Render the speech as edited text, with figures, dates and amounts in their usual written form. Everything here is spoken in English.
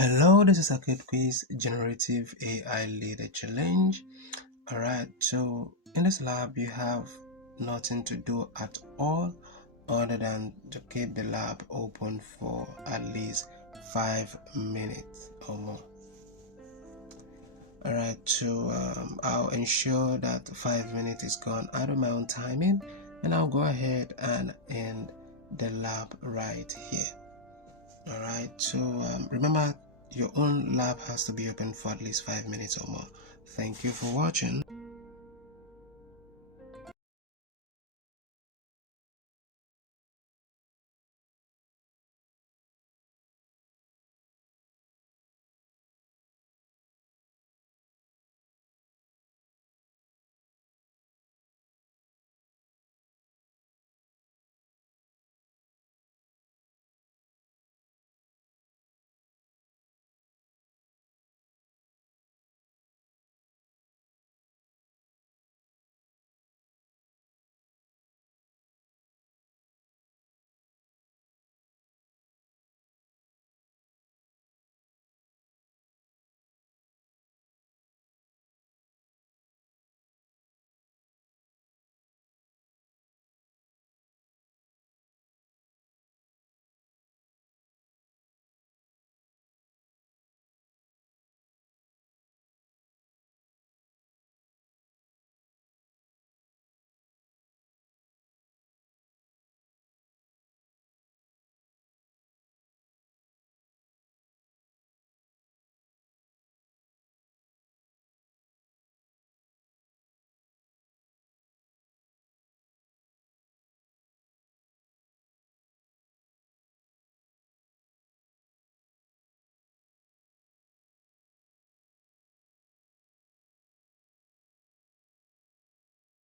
Hello, this is a quiz Generative AI Leader Challenge. Alright, so in this lab you have nothing to do at all other than to keep the lab open for at least 5 minutes or more. Alright, so I'll ensure that 5 minutes is gone out of my own timing, and I'll go ahead and end the lab right here. Alright, so remember, your own lab has to be open for at least 5 minutes or more. Thank you for watching.